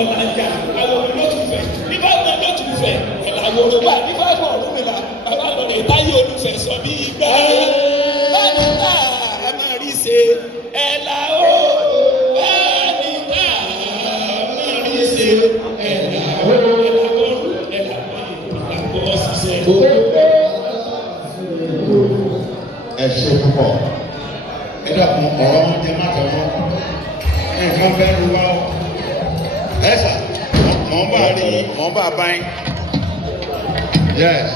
ọ̀làjà àwọn olótùfẹ́ nígbà wo olótùfẹ́ ẹ̀làwòrán wà nígbà wo Ọ̀rúnmìlà bàbá lọ́dẹ̀ táyé olùfẹ́ sọ bí igbá báyìí tá a máa rí ṣe ẹ̀là ó báyìí tá a máa rí ṣe ẹ̀là ó ẹ̀là ó ṣiṣẹ́. Ẹ ṣe púpọ̀ ẹ dàpọ̀ ọ̀rọ̀ oúnjẹ má tẹ̀wọ́ nǹkan bẹ́ẹ̀ ló wá ọ́ ẹ sà mọ̀ ń bá rí mọ̀ ń bá báyìí yes.